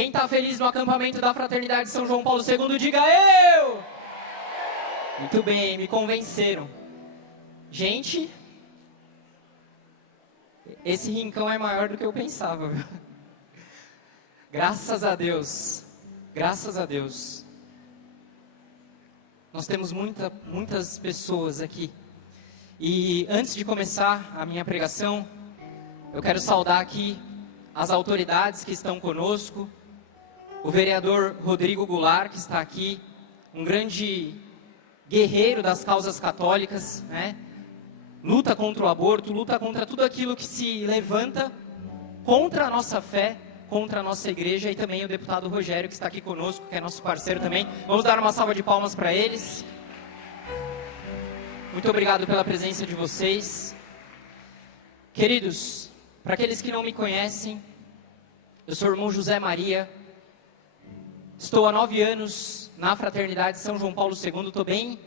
Quem está feliz no acampamento da Fraternidade São João Paulo II, diga eu! Muito bem, me convenceram. Gente, esse rincão é maior do que eu pensava, viu? Graças a Deus, graças a Deus. Nós temos muitas pessoas aqui. E antes de começar a minha pregação, eu quero saudar aqui as autoridades que estão conosco, o vereador Rodrigo Goulart, que está aqui, um grande guerreiro das causas católicas, né? Luta contra o aborto, luta contra tudo aquilo que se levanta contra a nossa fé, contra a nossa igreja, e também o deputado Rogério, que está aqui conosco, que é nosso parceiro também. Vamos dar uma salva de palmas para eles. Muito obrigado pela presença de vocês. Queridos, para aqueles que não me conhecem, eu sou o irmão José Maria, estou há 9 anos na Fraternidade São João Paulo II, estou bem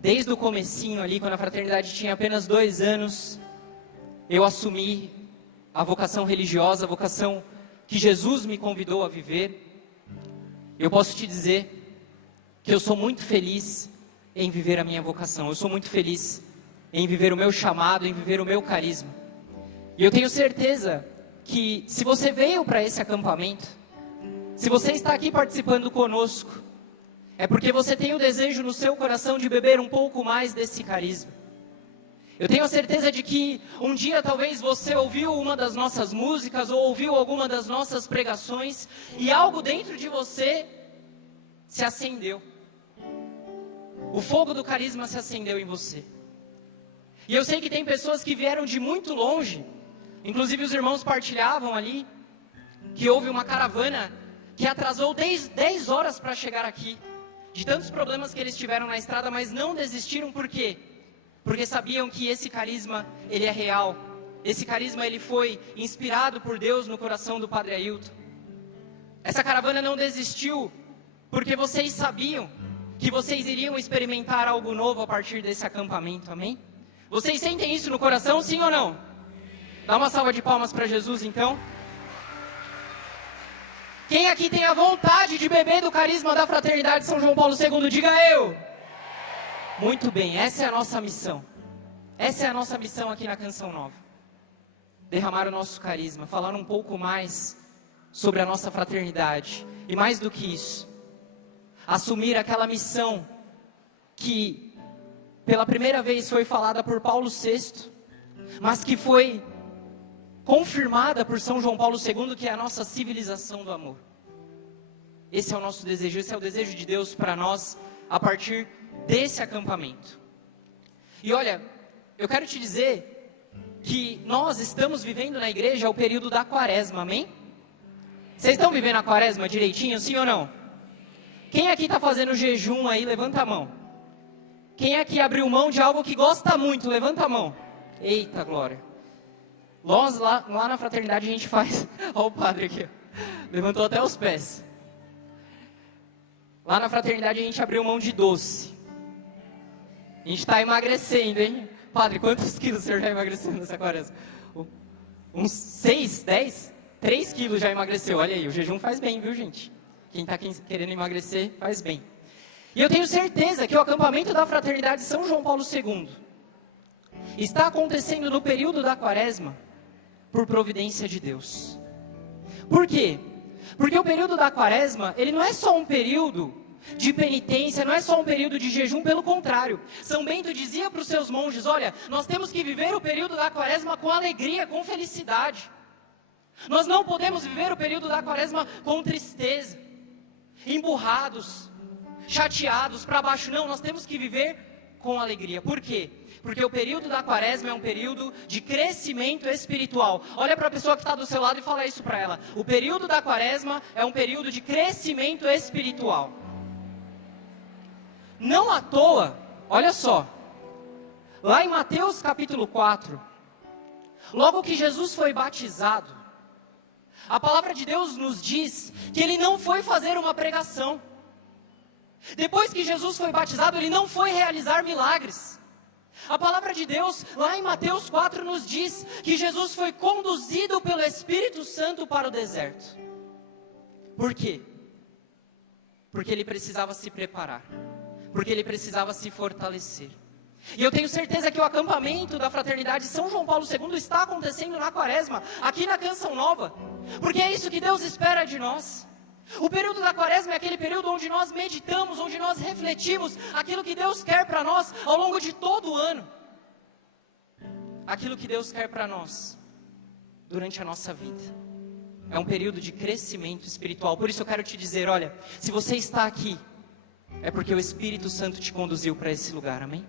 desde o comecinho ali, quando a Fraternidade tinha apenas 2 anos, eu assumi a vocação religiosa, a vocação que Jesus me convidou a viver. Eu posso te dizer que eu sou muito feliz em viver a minha vocação, eu sou muito feliz em viver o meu chamado, em viver o meu carisma. E eu tenho certeza que se você veio para esse acampamento, se você está aqui participando conosco, é porque você tem o desejo no seu coração de beber um pouco mais desse carisma. Eu tenho a certeza de que um dia talvez você ouviu uma das nossas músicas ou ouviu alguma das nossas pregações e algo dentro de você se acendeu. O fogo do carisma se acendeu em você. E eu sei que tem pessoas que vieram de muito longe, inclusive os irmãos partilhavam ali, que houve uma caravana que atrasou 10 horas para chegar aqui, de tantos problemas que eles tiveram na estrada, mas não desistiram. Por quê? Porque sabiam que esse carisma, ele é real. Esse carisma, ele foi inspirado por Deus no coração do Padre Ailton. Essa caravana não desistiu, porque vocês sabiam que vocês iriam experimentar algo novo a partir desse acampamento, amém? Vocês sentem isso no coração, sim ou não? Dá uma salva de palmas para Jesus, então. Quem aqui tem a vontade de beber do carisma da Fraternidade São João Paulo II, diga eu! Muito bem, essa é a nossa missão. Essa é a nossa missão aqui na Canção Nova. Derramar o nosso carisma, falar um pouco mais sobre a nossa fraternidade. E mais do que isso, assumir aquela missão que pela primeira vez foi falada por Paulo VI, mas que foi confirmada por São João Paulo II, que é a nossa civilização do amor. Esse é o nosso desejo, esse é o desejo de Deus para nós, a partir desse acampamento. E olha, eu quero te dizer que nós estamos vivendo na igreja o período da quaresma, amém? Vocês estão vivendo a quaresma direitinho, sim ou não? Quem aqui está fazendo jejum aí, levanta a mão. Quem aqui abriu mão de algo que gosta muito, levanta a mão. Eita glória. Nós lá na fraternidade a gente faz, olha o padre aqui, levantou até os pés. Lá na fraternidade a gente abriu mão de doce. A gente está emagrecendo, hein? Padre, quantos quilos o senhor já emagreceu nessa quaresma? Uns 6, 10? 3 quilos já emagreceu, olha aí, o jejum faz bem, viu gente? Quem está querendo emagrecer, faz bem. E eu tenho certeza que o acampamento da Fraternidade São João Paulo II está acontecendo no período da quaresma, por providência de Deus. Por quê? Porque o período da quaresma, ele não é só um período de penitência, não é só um período de jejum, pelo contrário. São Bento dizia para os seus monges, olha, nós temos que viver o período da quaresma com alegria, com felicidade. Nós não podemos viver o período da quaresma com tristeza, emburrados, chateados, para baixo. Não, nós temos que viver com alegria. Por quê? Porque o período da quaresma é um período de crescimento espiritual. Olha para a pessoa que está do seu lado e fala isso para ela. O período da quaresma é um período de crescimento espiritual. Não à toa, olha só, lá em Mateus capítulo 4, logo que Jesus foi batizado, a palavra de Deus nos diz que ele não foi fazer uma pregação. Depois que Jesus foi batizado, ele não foi realizar milagres. A palavra de Deus, lá em Mateus 4, nos diz que Jesus foi conduzido pelo Espírito Santo para o deserto. Por quê? Porque ele precisava se preparar, porque ele precisava se fortalecer. E eu tenho certeza que o acampamento da Fraternidade São João Paulo II está acontecendo na Quaresma, aqui na Canção Nova, porque é isso que Deus espera de nós. O período da Quaresma é aquele período onde nós meditamos, onde nós refletimos aquilo que Deus quer para nós ao longo de todo o ano. Aquilo que Deus quer para nós durante a nossa vida. É um período de crescimento espiritual. Por isso eu quero te dizer, olha, se você está aqui, é porque o Espírito Santo te conduziu para esse lugar, amém?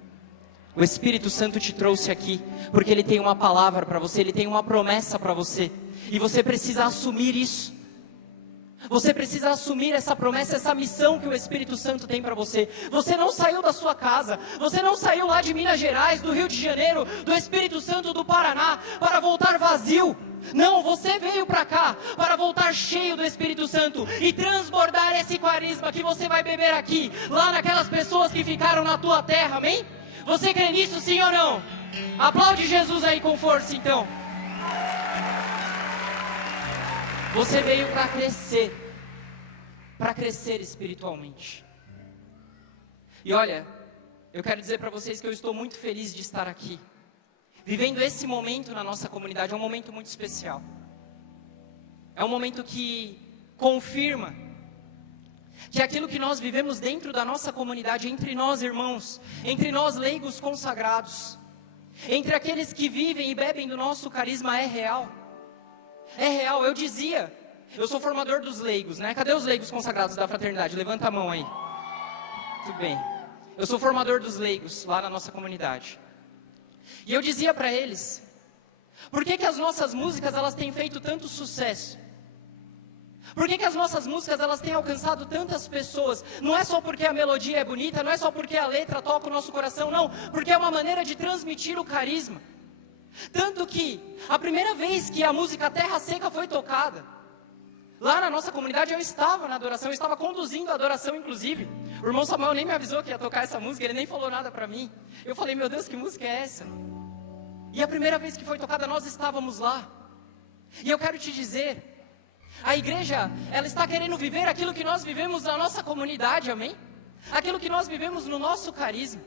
O Espírito Santo te trouxe aqui, porque Ele tem uma palavra para você, Ele tem uma promessa para você. E você precisa assumir isso. Você precisa assumir essa promessa, essa missão que o Espírito Santo tem para você. Você não saiu da sua casa, você não saiu lá de Minas Gerais, do Rio de Janeiro, do Espírito Santo do Paraná, para voltar vazio. Não, você veio para cá, para voltar cheio do Espírito Santo e transbordar esse carisma que você vai beber aqui, lá naquelas pessoas que ficaram na tua terra, amém? Você crê nisso, sim ou não? Aplaude Jesus aí com força, então. Você veio para crescer espiritualmente. E olha, eu quero dizer para vocês que eu estou muito feliz de estar aqui, vivendo esse momento na nossa comunidade. É um momento muito especial. É um momento que confirma que aquilo que nós vivemos dentro da nossa comunidade, entre nós irmãos, entre nós leigos consagrados, entre aqueles que vivem e bebem do nosso carisma, é real. É real. Eu dizia, eu sou formador dos leigos, né? Cadê os leigos consagrados da fraternidade? Levanta a mão aí. Tudo bem. Eu sou formador dos leigos lá na nossa comunidade. E eu dizia para eles, por que as nossas músicas elas têm feito tanto sucesso? Por que as nossas músicas elas têm alcançado tantas pessoas? Não é só porque a melodia é bonita, não é só porque a letra toca o nosso coração, não. Porque é uma maneira de transmitir o carisma. Tanto que, a primeira vez que a música Terra Seca foi tocada, lá na nossa comunidade eu estava na adoração, eu estava conduzindo a adoração inclusive. O irmão Samuel nem me avisou que ia tocar essa música, ele nem falou nada para mim. Eu falei, meu Deus, que música é essa? E a primeira vez que foi tocada nós estávamos lá. E eu quero te dizer, a igreja, ela está querendo viver aquilo que nós vivemos na nossa comunidade, amém? Aquilo que nós vivemos no nosso carisma.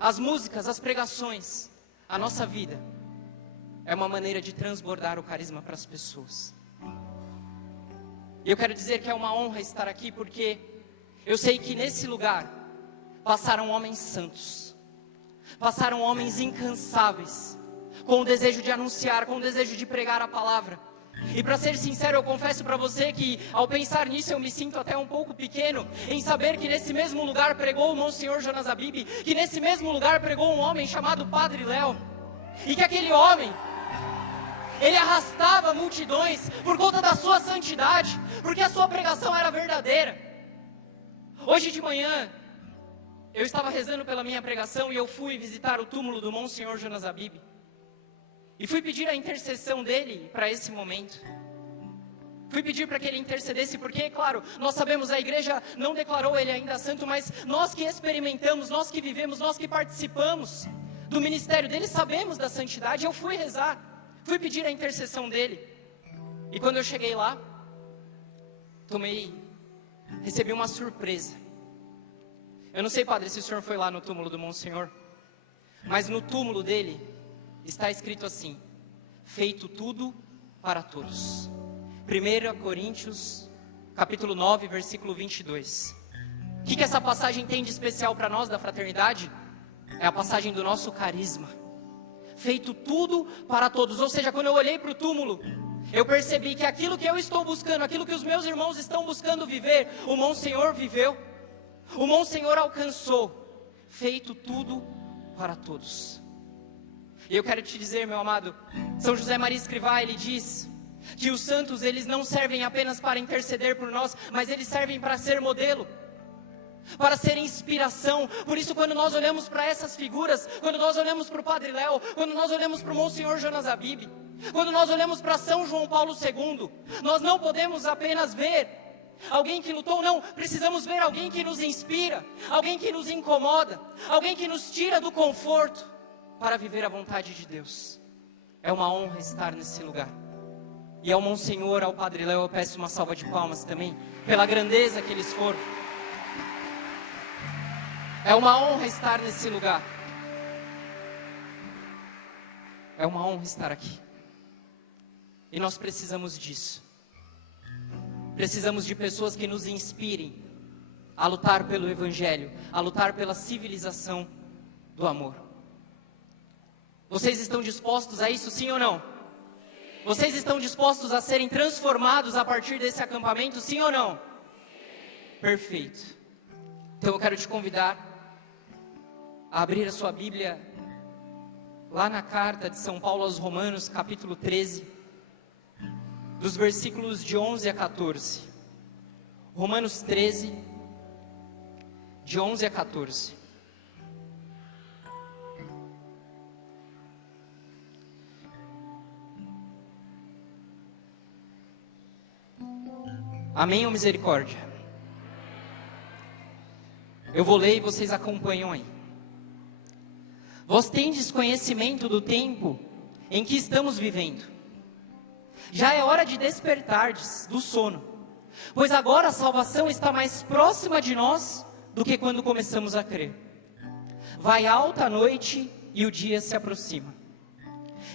As músicas, as pregações, a nossa vida é uma maneira de transbordar o carisma para as pessoas. E eu quero dizer que é uma honra estar aqui, porque eu sei que nesse lugar passaram homens santos, passaram homens incansáveis, com o desejo de anunciar, com o desejo de pregar a palavra. E para ser sincero, eu confesso para você que ao pensar nisso eu me sinto até um pouco pequeno, em saber que nesse mesmo lugar pregou o Monsenhor Jonas Abib, que nesse mesmo lugar pregou um homem chamado Padre Léo, e que aquele homem, ele arrastava multidões por conta da sua santidade, porque a sua pregação era verdadeira. Hoje de manhã, eu estava rezando pela minha pregação e eu fui visitar o túmulo do Monsenhor Jonas Abib. E fui pedir a intercessão dele para esse momento. Fui pedir para que ele intercedesse, porque, claro, nós sabemos, a igreja não declarou ele ainda santo, mas nós que experimentamos, nós que vivemos, nós que participamos do ministério dele, sabemos da santidade. Eu fui rezar, fui pedir a intercessão dele. E quando eu cheguei lá, recebi uma surpresa. Eu não sei, padre, se o senhor foi lá no túmulo do Monsenhor, mas no túmulo dele está escrito assim: feito tudo para todos. 1 Coríntios, capítulo 9, versículo 22. O que essa passagem tem de especial para nós da fraternidade? É a passagem do nosso carisma. Feito tudo para todos. Ou seja, quando eu olhei para o túmulo, eu percebi que aquilo que eu estou buscando, aquilo que os meus irmãos estão buscando viver, o Monsenhor viveu, o Monsenhor alcançou. Feito tudo para todos. E eu quero te dizer, meu amado, São José Maria Escrivá, ele diz que os santos, eles não servem apenas para interceder por nós, mas eles servem para ser modelo, para ser inspiração. Por isso, quando nós olhamos para essas figuras, quando nós olhamos para o Padre Léo, quando nós olhamos para o Monsenhor Jonas Abib, quando nós olhamos para São João Paulo II, nós não podemos apenas ver alguém que lutou, não, precisamos ver alguém que nos inspira, alguém que nos incomoda, alguém que nos tira do conforto, para viver a vontade de Deus. É uma honra estar nesse lugar. E ao Monsenhor, ao Padre Léo, eu peço uma salva de palmas também, pela grandeza que eles foram. É uma honra estar nesse lugar. É uma honra estar aqui. E nós precisamos disso. Precisamos de pessoas que nos inspirem a lutar pelo Evangelho, a lutar pela civilização do amor. Vocês estão dispostos a isso, sim ou não? Vocês estão dispostos a serem transformados a partir desse acampamento, sim ou não? Perfeito. Então eu quero te convidar a abrir a sua Bíblia lá na carta de São Paulo aos Romanos, capítulo 13, dos versículos de 11 a 14. Romanos 13, de 11 a 14. Amém ou misericórdia? Eu vou ler e vocês acompanham aí. Vós tendes conhecimento do tempo em que estamos vivendo. Já é hora de despertardes do sono, pois agora a salvação está mais próxima de nós do que quando começamos a crer. Vai alta a noite e o dia se aproxima.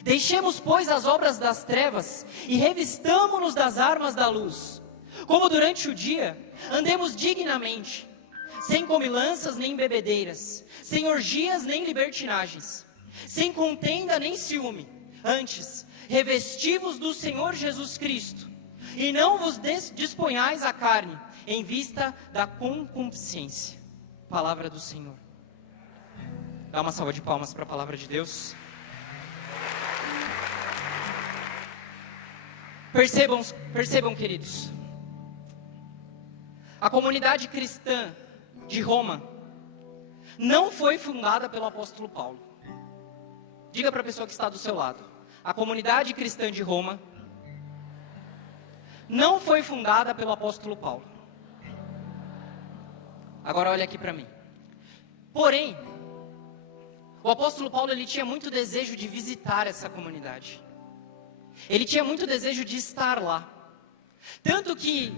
Deixemos, pois, as obras das trevas e revistamo-nos das armas da luz. Como durante o dia, andemos dignamente, sem comilanças nem bebedeiras, sem orgias nem libertinagens, sem contenda nem ciúme. Antes, revesti-vos do Senhor Jesus Cristo, e não vos disponhais à carne, em vista da concupiscência. Palavra do Senhor. Dá uma salva de palmas para a palavra de Deus. Percebam, queridos. A comunidade cristã de Roma não foi fundada pelo apóstolo Paulo. Diga para a pessoa que está do seu lado. A comunidade cristã de Roma não foi fundada pelo apóstolo Paulo. Agora olha aqui para mim. Porém, o apóstolo Paulo, ele tinha muito desejo de visitar essa comunidade. Ele tinha muito desejo de estar lá. Tanto que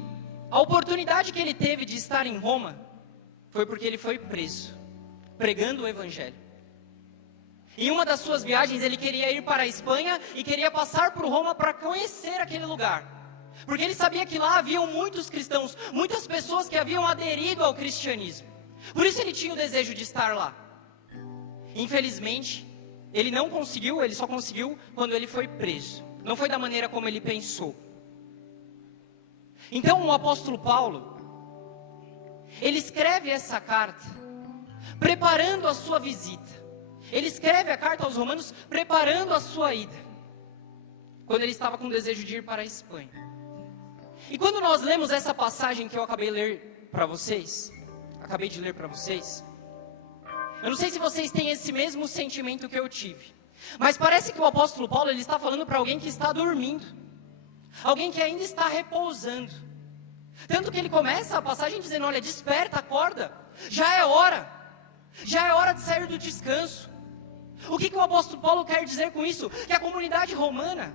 a oportunidade que ele teve de estar em Roma foi porque ele foi preso, pregando o Evangelho. Em uma das suas viagens ele queria ir para a Espanha e queria passar por Roma para conhecer aquele lugar. Porque ele sabia que lá haviam muitos cristãos, muitas pessoas que haviam aderido ao cristianismo. Por isso ele tinha o desejo de estar lá. Infelizmente, ele não conseguiu, ele só conseguiu quando ele foi preso. Não foi da maneira como ele pensou. Então o apóstolo Paulo, ele escreve essa carta, preparando a sua visita. Ele escreve a carta aos Romanos, preparando a sua ida, quando ele estava com desejo de ir para a Espanha. E quando nós lemos essa passagem que eu acabei de ler para vocês, eu não sei se vocês têm esse mesmo sentimento que eu tive, mas parece que o apóstolo Paulo, ele está falando para alguém que está dormindo, alguém que ainda está repousando. Tanto que ele começa a passagem dizendo: olha, desperta, acorda, já é hora de sair do descanso. O que o apóstolo Paulo quer dizer com isso? Que a comunidade romana,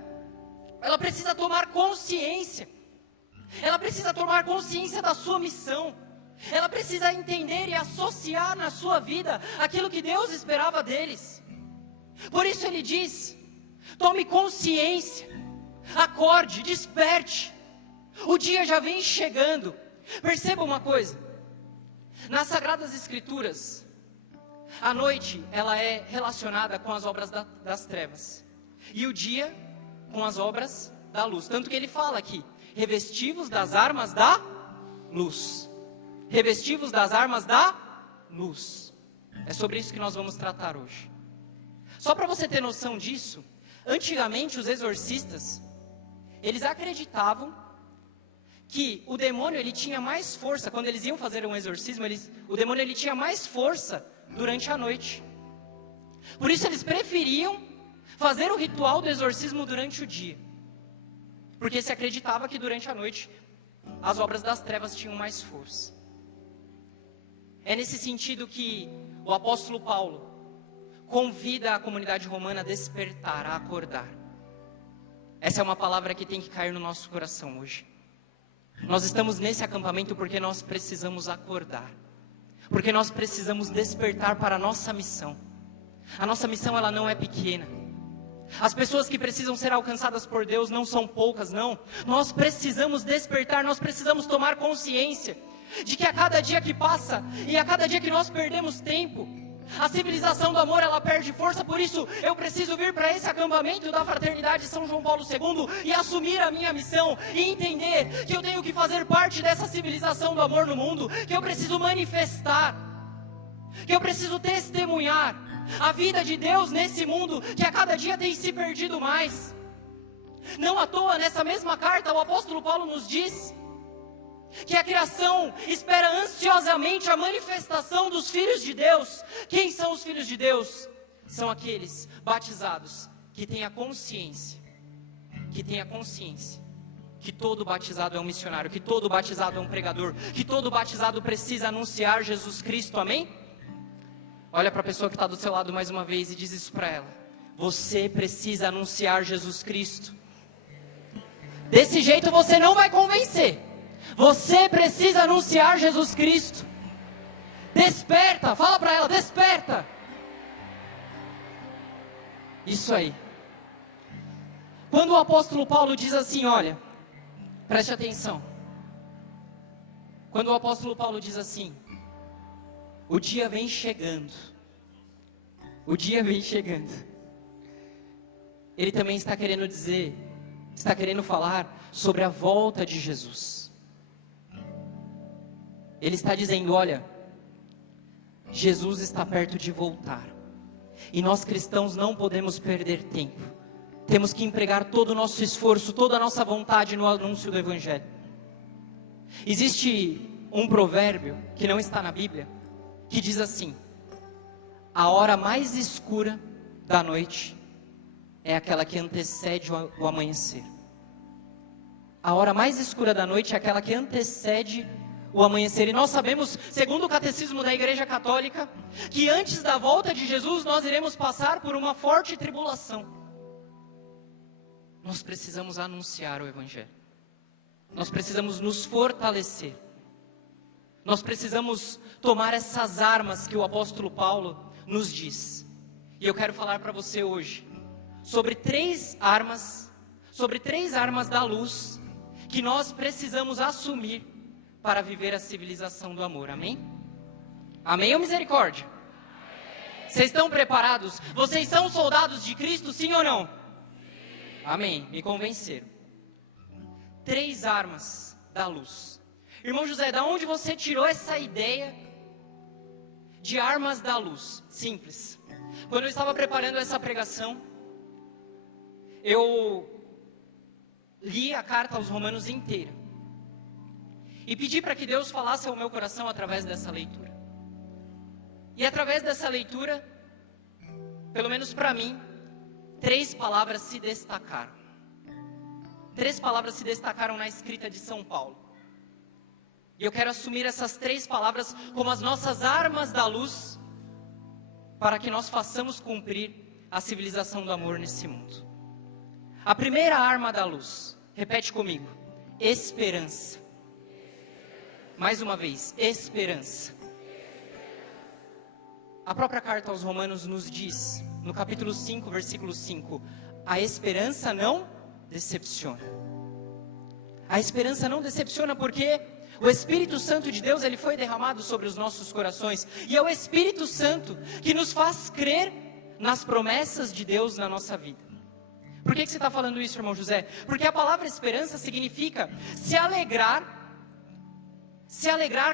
ela precisa tomar consciência. Ela precisa tomar consciência da sua missão. Ela precisa entender e associar na sua vida aquilo que Deus esperava deles. Por isso ele diz: tome consciência, acorde, desperte. O dia já vem chegando. Perceba uma coisa: nas Sagradas Escrituras, a noite, ela é relacionada com as obras das trevas, e o dia com as obras da luz. Tanto que ele fala aqui: revesti-vos das armas da luz. Revesti-vos das armas da luz. É sobre isso que nós vamos tratar hoje. Só para você ter noção disso, antigamente os exorcistas, eles acreditavam que o demônio, ele tinha mais força. Quando eles iam fazer um exorcismo, o demônio, ele tinha mais força durante a noite. Por isso eles preferiam fazer o ritual do exorcismo durante o dia, porque se acreditava que durante a noite as obras das trevas tinham mais força. É nesse sentido que o apóstolo Paulo convida a comunidade romana a despertar, a acordar. Essa é uma palavra que tem que cair no nosso coração hoje. Nós estamos nesse acampamento porque nós precisamos acordar. Porque nós precisamos despertar para a nossa missão. A nossa missão, ela não é pequena. As pessoas que precisam ser alcançadas por Deus não são poucas, não. Nós precisamos despertar, nós precisamos tomar consciência de que a cada dia que passa e a cada dia que nós perdemos tempo, a civilização do amor, ela perde força. Por isso eu preciso vir para esse acampamento da Fraternidade São João Paulo II e assumir a minha missão e entender que eu tenho que fazer parte dessa civilização do amor no mundo, que eu preciso manifestar, que eu preciso testemunhar a vida de Deus nesse mundo que a cada dia tem se perdido mais. Não à toa, nessa mesma carta, o apóstolo Paulo nos diz que a criação espera ansiosamente a manifestação dos filhos de Deus. Quem são os filhos de Deus? São aqueles batizados que têm a consciência, que todo batizado é um missionário, que todo batizado é um pregador, que todo batizado precisa anunciar Jesus Cristo, amém? Olha para a pessoa que está do seu lado mais uma vez e diz isso para ela: você precisa anunciar Jesus Cristo. Desse jeito você não vai convencer. Você precisa anunciar Jesus Cristo. Desperta, fala para ela, desperta. Isso aí. Quando o apóstolo Paulo diz assim, olha, preste atenção. Quando o apóstolo Paulo diz assim, o dia vem chegando. O dia vem chegando. Ele também está querendo dizer, está querendo falar sobre a volta de Jesus. Ele está dizendo, olha, Jesus está perto de voltar. E nós cristãos não podemos perder tempo. Temos que empregar todo o nosso esforço, toda a nossa vontade no anúncio do Evangelho. Existe um provérbio que não está na Bíblia, que diz assim: a hora mais escura da noite é aquela que antecede o amanhecer. A hora mais escura da noite é aquela que antecede o amanhecer. E nós sabemos, segundo o catecismo da Igreja Católica, que antes da volta de Jesus nós iremos passar por uma forte tribulação. Nós precisamos anunciar o Evangelho. Nós precisamos nos fortalecer. Nós precisamos tomar essas armas que o apóstolo Paulo nos diz. E eu quero falar para você hoje sobre três armas da luz que nós precisamos assumir para viver a civilização do amor, amém? Amém ou misericórdia? Vocês estão preparados? Vocês são soldados de Cristo, sim ou não? Sim. Amém, me convenceram. Três armas da luz. Irmão José, da onde você tirou essa ideia de armas da luz? Simples. Quando eu estava preparando essa pregação, eu li a carta aos Romanos inteira. E pedi para que Deus falasse ao meu coração através dessa leitura. E através dessa leitura, pelo menos para mim, três palavras se destacaram. Três palavras se destacaram na escrita de São Paulo. E eu quero assumir essas três palavras como as nossas armas da luz, para que nós façamos cumprir a civilização do amor nesse mundo. A primeira arma da luz, repete comigo: esperança. Mais uma vez, esperança. A própria carta aos Romanos nos diz, no capítulo 5, versículo 5, a esperança não decepciona. A esperança não decepciona porque o Espírito Santo de Deus, ele foi derramado sobre os nossos corações. E é o Espírito Santo que nos faz crer nas promessas de Deus na nossa vida. Por que você está falando isso, irmão José? Porque a palavra esperança significa se alegrar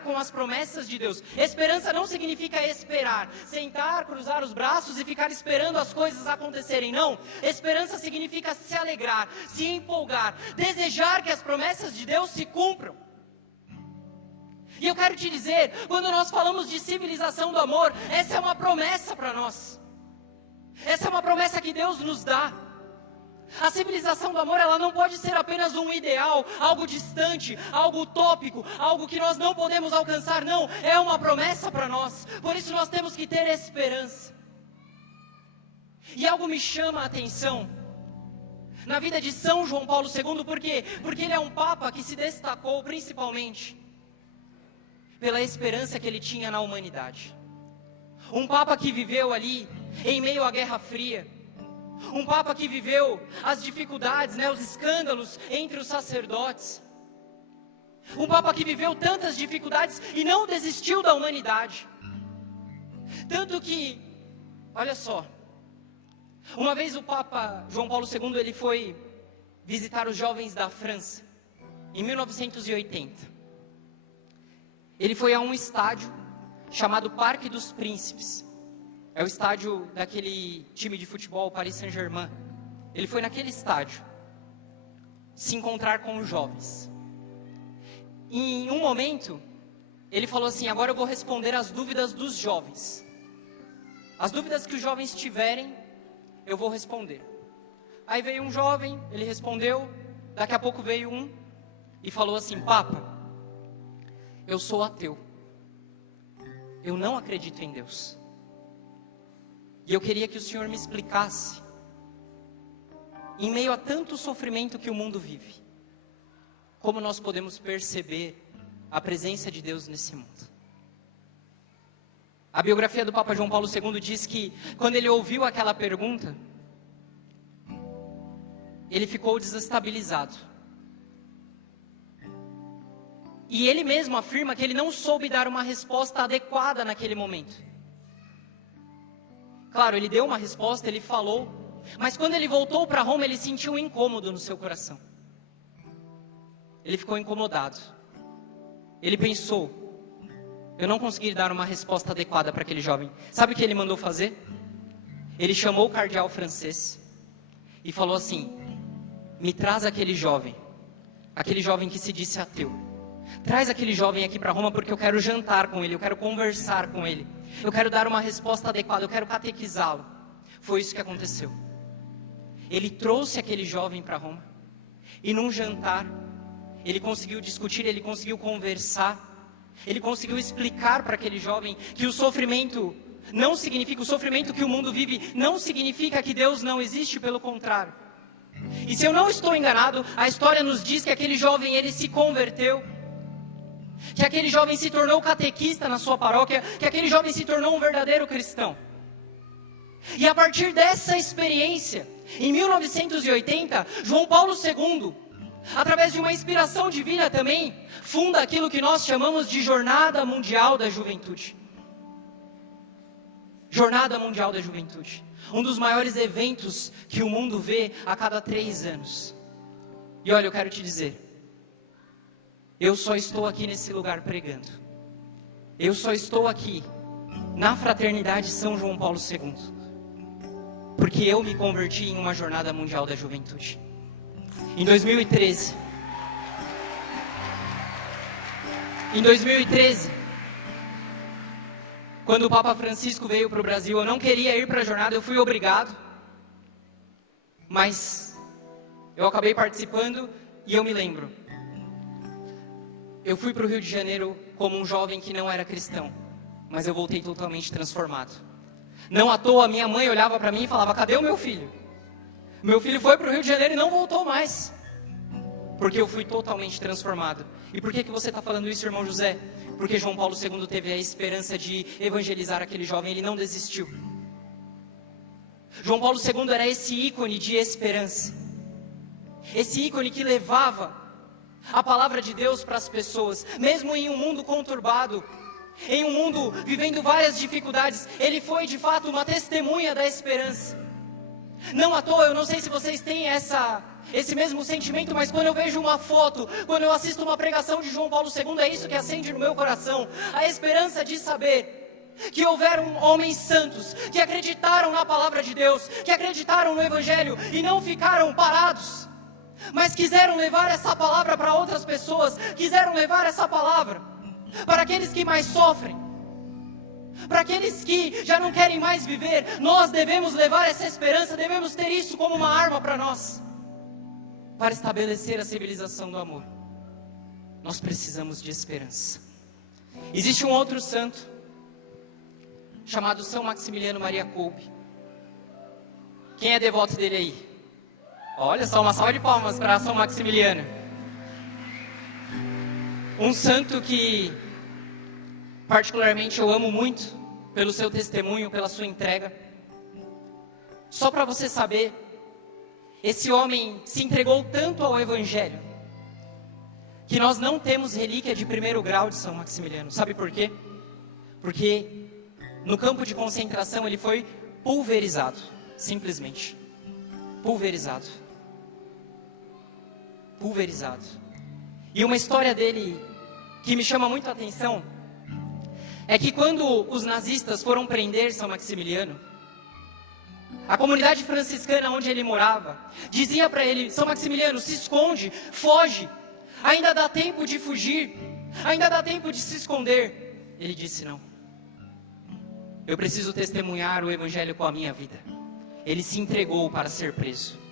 com as promessas de Deus. Esperança não significa esperar, sentar, cruzar os braços e ficar esperando as coisas acontecerem, não. Esperança significa se alegrar, se empolgar, desejar que as promessas de Deus se cumpram. E eu quero te dizer, quando nós falamos de civilização do amor, essa é uma promessa para nós. Essa é uma promessa que Deus nos dá. A civilização do amor, ela não pode ser apenas um ideal, algo distante, algo utópico, algo que nós não podemos alcançar, não. É uma promessa para nós, por isso nós temos que ter esperança. E algo me chama a atenção, na vida de São João Paulo II, por quê? Porque ele é um Papa que se destacou principalmente pela esperança que ele tinha na humanidade. Um Papa que viveu ali, em meio à Guerra Fria. Um Papa que viveu as dificuldades, os escândalos entre os sacerdotes. Um Papa que viveu tantas dificuldades e não desistiu da humanidade. Tanto que, olha só, uma vez o Papa João Paulo II, ele foi visitar os jovens da França, em 1980. Ele foi a um estádio chamado Parque dos Príncipes. É o estádio daquele time de futebol, Paris Saint-Germain. Ele foi naquele estádio se encontrar com os jovens. Em um momento, ele falou assim: agora eu vou responder as dúvidas dos jovens. As dúvidas que os jovens tiverem, eu vou responder. Aí veio um jovem, ele respondeu. Daqui a pouco veio um e falou assim: Papa, eu sou ateu. Eu não acredito em Deus. E eu queria que o senhor me explicasse, em meio a tanto sofrimento que o mundo vive, como nós podemos perceber a presença de Deus nesse mundo. A biografia do Papa João Paulo II diz que, quando ele ouviu aquela pergunta, ele ficou desestabilizado. E ele mesmo afirma que ele não soube dar uma resposta adequada naquele momento. Claro, ele deu uma resposta, ele falou, mas quando ele voltou para Roma, ele sentiu um incômodo no seu coração. Ele ficou incomodado. Ele pensou: eu não consegui dar uma resposta adequada para aquele jovem. Sabe o que ele mandou fazer? Ele chamou o cardeal francês e falou assim: me traz aquele jovem que se disse ateu. Traz aquele jovem aqui para Roma, porque eu quero jantar com ele, eu quero conversar com ele, eu quero dar uma resposta adequada, eu quero catequizá-lo. Foi isso que aconteceu. Ele trouxe aquele jovem para Roma, e num jantar, ele conseguiu discutir, ele conseguiu conversar, ele conseguiu explicar para aquele jovem que o sofrimento não significa, o sofrimento que o mundo vive não significa que Deus não existe, pelo contrário. E se eu não estou enganado, a história nos diz que aquele jovem, ele se converteu, que aquele jovem se tornou catequista na sua paróquia, que aquele jovem se tornou um verdadeiro cristão. E a partir dessa experiência, em 1980, João Paulo II, através de uma inspiração divina também, funda aquilo que nós chamamos de Jornada Mundial da Juventude. Jornada Mundial da Juventude, um dos maiores eventos que o mundo vê a cada 3 anos. E olha, eu quero te dizer, eu só estou aqui nesse lugar pregando. Eu só estou aqui na Fraternidade São João Paulo II, porque eu me converti em uma Jornada Mundial da Juventude. Em 2013, quando o Papa Francisco veio para o Brasil, eu não queria ir para a jornada, eu fui obrigado, mas eu acabei participando. E eu me lembro, eu fui para o Rio de Janeiro como um jovem que não era cristão, mas eu voltei totalmente transformado. Não à toa, minha mãe olhava para mim e falava: cadê o meu filho? Meu filho foi para o Rio de Janeiro e não voltou mais, porque eu fui totalmente transformado. E por que você está falando isso, irmão José? Porque João Paulo II teve a esperança de evangelizar aquele jovem, ele não desistiu. João Paulo II era esse ícone de esperança, esse ícone que levava a palavra de Deus para as pessoas, mesmo em um mundo conturbado, em um mundo vivendo várias dificuldades. Ele foi de fato uma testemunha da esperança. Não à toa, eu não sei se vocês têm esse mesmo sentimento, mas quando eu vejo uma foto, quando eu assisto uma pregação de João Paulo II, é isso que acende no meu coração, a esperança de saber que houveram homens santos, que acreditaram na palavra de Deus, que acreditaram no Evangelho e não ficaram parados, mas quiseram levar essa palavra para outras pessoas, quiseram levar essa palavra para aqueles que mais sofrem, para aqueles que já não querem mais viver. Nós devemos levar essa esperança, devemos ter isso como uma arma para nós, para estabelecer a civilização do amor. Nós precisamos de esperança. Existe um outro santo, chamado São Maximiliano Maria Kolbe. Quem é devoto dele aí? Olha só, uma salva de palmas para São Maximiliano. Um santo que particularmente eu amo muito, pelo seu testemunho, pela sua entrega. Só para você saber, esse homem se entregou tanto ao Evangelho, que nós não temos relíquia de primeiro grau de São Maximiliano. Sabe por quê? Porque no campo de concentração ele foi pulverizado, simplesmente. Pulverizado. Pulverizado. E uma história dele que me chama muito a atenção é que quando os nazistas foram prender São Maximiliano, a comunidade franciscana onde ele morava dizia para ele: São Maximiliano, se esconde, foge, ainda dá tempo de fugir, ainda dá tempo de se esconder. Ele disse: não, eu preciso testemunhar o Evangelho com a minha vida. Ele se entregou para ser preso.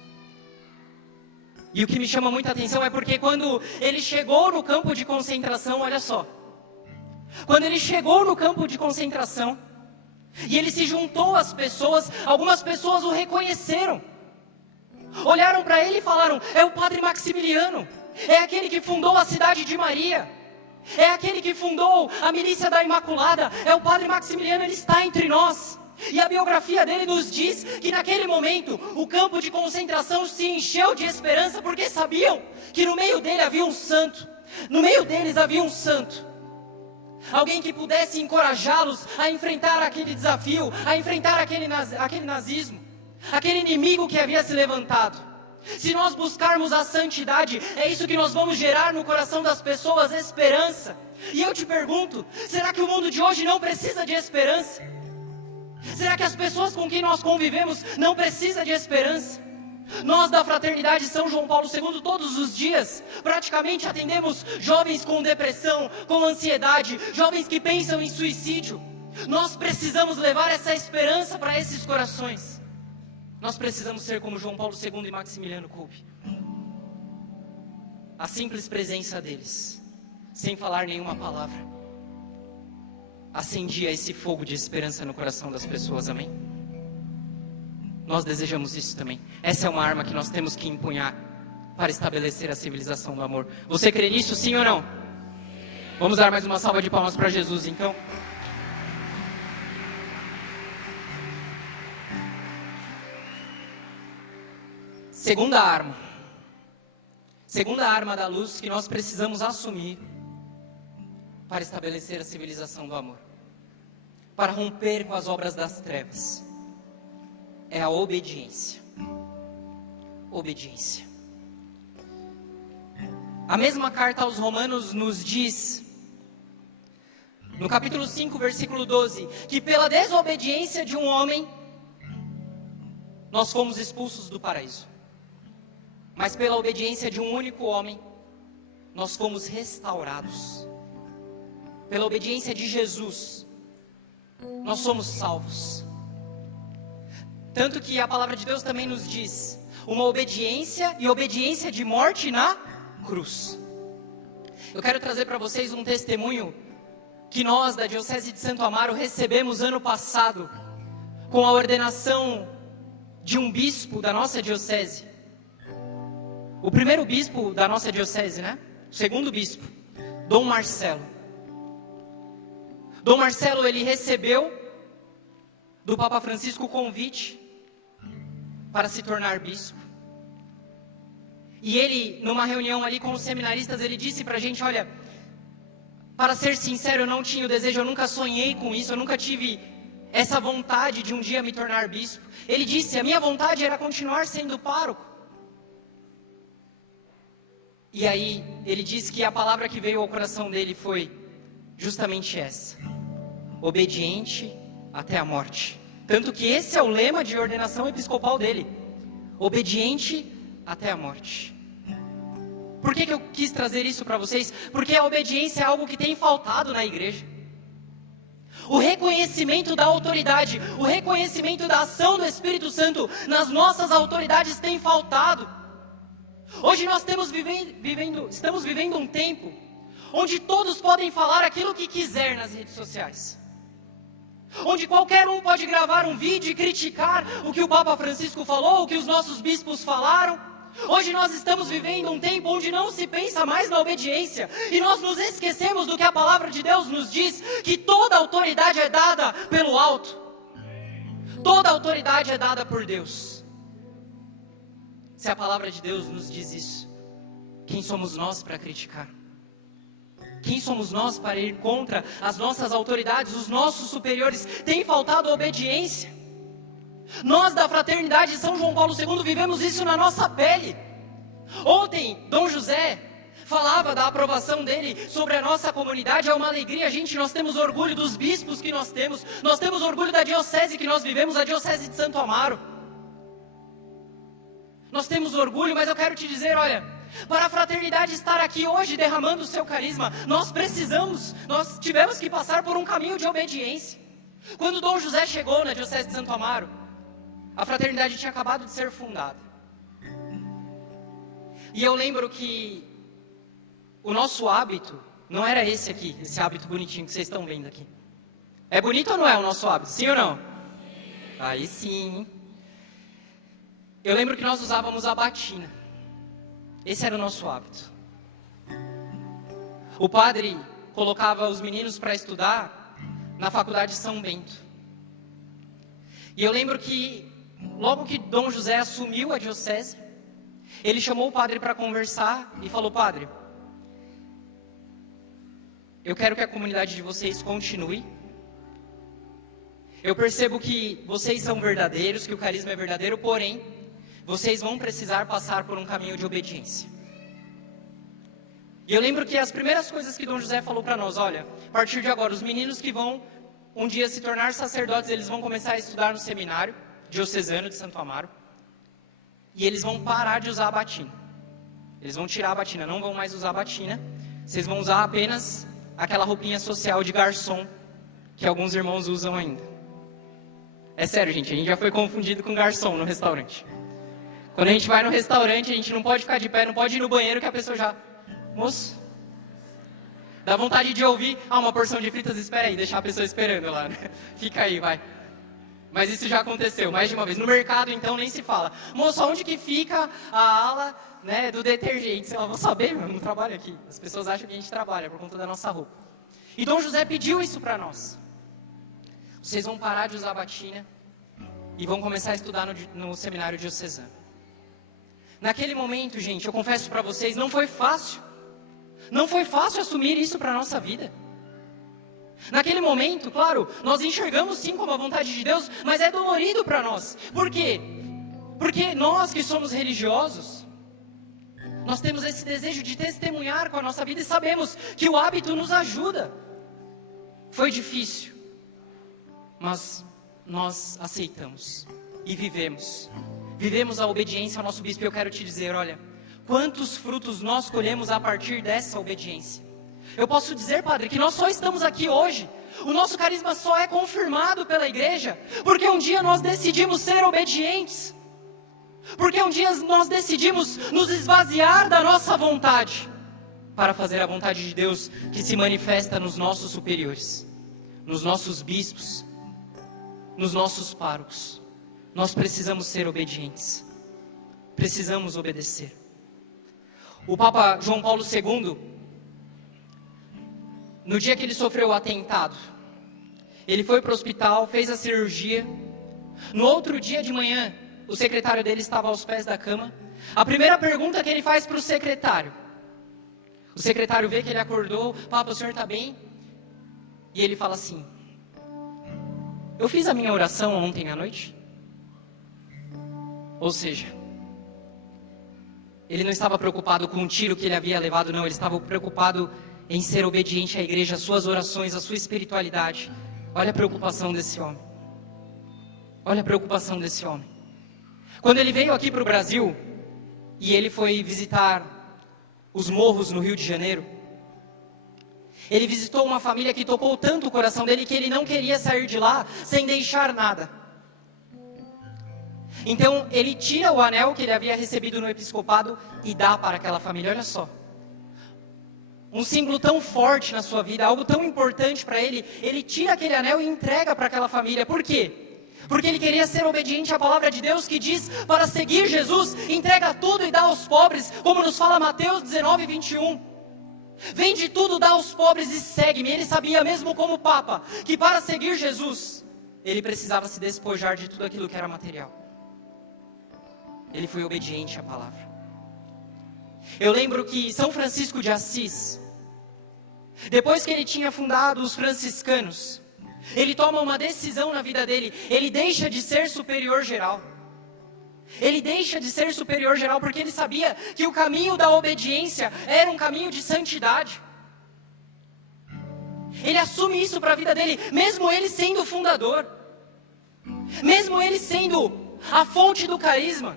E o que me chama muita atenção é porque quando ele chegou no campo de concentração, olha só, quando ele chegou no campo de concentração, e ele se juntou às pessoas, algumas pessoas o reconheceram, olharam para ele e falaram: é o Padre Maximiliano, é aquele que fundou a cidade de Maria, é aquele que fundou a milícia da Imaculada, é o Padre Maximiliano, ele está entre nós. E a biografia dele nos diz que naquele momento o campo de concentração se encheu de esperança, porque sabiam que no meio dele havia um santo, no meio deles havia um santo, alguém que pudesse encorajá-los a enfrentar aquele desafio, a enfrentar aquele nazismo, aquele inimigo que havia se levantado. Se nós buscarmos a santidade, é isso que nós vamos gerar no coração das pessoas, esperança. E eu te pergunto, será que o mundo de hoje não precisa de esperança? Será que as pessoas com quem nós convivemos não precisam de esperança? Nós da Fraternidade São João Paulo II, todos os dias, praticamente atendemos jovens com depressão, com ansiedade, jovens que pensam em suicídio. Nós precisamos levar essa esperança para esses corações. Nós precisamos ser como João Paulo II e Maximiliano Kolbe. A simples presença deles, sem falar nenhuma palavra, acendia esse fogo de esperança no coração das pessoas, amém? Nós desejamos isso também. Essa é uma arma que nós temos que empunhar para estabelecer a civilização do amor. Você crê nisso, sim ou não? Vamos dar mais uma salva de palmas para Jesus, então. Segunda arma da luz que nós precisamos assumir para estabelecer a civilização do amor, para romper com as obras das trevas, é a obediência. Obediência. A mesma carta aos Romanos nos diz, no capítulo 5, versículo 12, que pela desobediência de um homem, nós fomos expulsos do paraíso. Mas pela obediência de um único homem, nós fomos restaurados. Pela obediência de Jesus, nós somos salvos. Tanto que a palavra de Deus também nos diz, uma obediência e obediência de morte na cruz. Eu quero trazer para vocês um testemunho que nós da Diocese de Santo Amaro recebemos ano passado, com a ordenação de um bispo da nossa diocese. O primeiro bispo da nossa diocese, né? O segundo bispo, Dom Marcelo. Dom Marcelo, ele recebeu do Papa Francisco o convite para se tornar bispo. E ele, numa reunião ali com os seminaristas, ele disse pra gente: olha, para ser sincero, eu não tinha o desejo, eu nunca sonhei com isso, eu nunca tive essa vontade de um dia me tornar bispo. Ele disse: a minha vontade era continuar sendo pároco. E aí, ele disse que a palavra que veio ao coração dele foi justamente essa: obediente até a morte. Tanto que esse é o lema de ordenação episcopal dele: obediente até a morte. Por que eu quis trazer isso para vocês? Porque a obediência é algo que tem faltado na igreja. O reconhecimento da autoridade, o reconhecimento da ação do Espírito Santo nas nossas autoridades tem faltado. Hoje nós estamos vivendo um tempo onde todos podem falar aquilo que quiser nas redes sociais. onde qualquer um pode gravar um vídeo e criticar o que o Papa Francisco falou, o que os nossos bispos falaram. Hoje nós estamos vivendo um tempo onde não se pensa mais na obediência, e nós nos esquecemos do que a palavra de Deus nos diz, que toda autoridade é dada pelo alto. Toda autoridade é dada por Deus. Se a palavra de Deus nos diz isso, quem somos nós para criticar? Quem somos nós para ir contra as nossas autoridades, os nossos superiores? Tem faltado obediência. Nós da Fraternidade São João Paulo II vivemos isso na nossa pele. Ontem, Dom José falava da aprovação dele sobre a nossa comunidade. É uma alegria, gente. Nós temos orgulho dos bispos que nós temos orgulho da diocese que nós vivemos, a diocese de Santo Amaro. Nós temos orgulho, mas eu quero te dizer, olha, para a fraternidade estar aqui hoje derramando o seu carisma, nós tivemos que passar por um caminho de obediência. Quando Dom José chegou na diocese de Santo Amaro, a fraternidade tinha acabado de ser fundada. E eu lembro que o nosso hábito não era esse aqui, esse hábito bonitinho que vocês estão vendo aqui. É bonito ou não é o nosso hábito? Sim ou não? Aí sim. Eu lembro que nós usávamos a batina. Esse era o nosso hábito. O padre colocava os meninos para estudar na faculdade de São Bento. E eu lembro que, logo que Dom José assumiu a diocese, ele chamou o padre para conversar e falou: padre, eu quero que a comunidade de vocês continue. Eu percebo que vocês são verdadeiros, que o carisma é verdadeiro, porém, vocês vão precisar passar por um caminho de obediência. E eu lembro que as primeiras coisas que Dom José falou para nós: olha, a partir de agora, os meninos que vão um dia se tornar sacerdotes, eles vão começar a estudar no seminário diocesano de Santo Amaro, e eles vão parar de usar a batina. Eles vão tirar a batina, não vão mais usar a batina. Vocês vão usar apenas aquela roupinha social de garçom que alguns irmãos usam ainda. É sério, gente, a gente já foi confundido com garçom no restaurante. Quando a gente vai no restaurante, a gente não pode ficar de pé, não pode ir no banheiro, que a pessoa já... Moço, dá vontade de ouvir: uma porção de fritas, espera aí, deixar a pessoa esperando lá, né? Fica aí, vai. Mas isso já aconteceu mais de uma vez. No mercado, então, nem se fala: moço, onde que fica a ala, né, do detergente? Eu vou saber, eu não trabalho aqui. As pessoas acham que a gente trabalha por conta da nossa roupa. E Dom José pediu isso para nós: vocês vão parar de usar a batina e vão começar a estudar no seminário diocesano. Naquele momento, gente, eu confesso para vocês, não foi fácil. Não foi fácil assumir isso para a nossa vida. Naquele momento, claro, nós enxergamos sim como a vontade de Deus, mas é dolorido para nós. Por quê? Porque nós que somos religiosos, nós temos esse desejo de testemunhar com a nossa vida e sabemos que o hábito nos ajuda. Foi difícil, mas nós aceitamos e vivemos. Vivemos a obediência ao nosso bispo. E eu quero te dizer, olha, quantos frutos nós colhemos a partir dessa obediência. Eu posso dizer, padre, que nós só estamos aqui hoje, o nosso carisma só é confirmado pela igreja, porque um dia nós decidimos ser obedientes, porque um dia nós decidimos nos esvaziar da nossa vontade, para fazer a vontade de Deus, que se manifesta nos nossos superiores, nos nossos bispos, nos nossos párocos. Nós precisamos ser obedientes, precisamos obedecer. O Papa João Paulo II, no dia que ele sofreu o atentado, ele foi para o hospital, fez a cirurgia. No outro dia de manhã, o secretário dele estava aos pés da cama. A primeira pergunta que ele faz para o secretário vê que ele acordou: Papa, o senhor está bem? E ele fala assim: eu fiz a minha oração ontem à noite? Ou seja, ele não estava preocupado com o tiro que ele havia levado, não. Ele estava preocupado em ser obediente à igreja, às suas orações, à sua espiritualidade. Olha a preocupação desse homem. Olha a preocupação desse homem. Quando ele veio aqui para o Brasil, e ele foi visitar os morros no Rio de Janeiro, ele visitou uma família que tocou tanto o coração dele, que ele não queria sair de lá sem deixar nada. Então ele tira o anel que ele havia recebido no episcopado e dá para aquela família. Olha só, um símbolo tão forte na sua vida, algo tão importante para ele, ele tira aquele anel e entrega para aquela família. Por quê? Porque ele queria ser obediente à palavra de Deus que diz, para seguir Jesus, entrega tudo e dá aos pobres, como nos fala Mateus 19, 21. Vende tudo, dá aos pobres e segue-me. Ele sabia, mesmo como Papa, que para seguir Jesus, ele precisava se despojar de tudo aquilo que era material. Ele foi obediente à palavra. Eu lembro que São Francisco de Assis, depois que ele tinha fundado os franciscanos, ele toma uma decisão na vida dele. Ele deixa de ser superior geral. Ele deixa de ser superior geral porque ele sabia que o caminho da obediência era um caminho de santidade. Ele assume isso para a vida dele, mesmo ele sendo o fundador, mesmo ele sendo a fonte do carisma.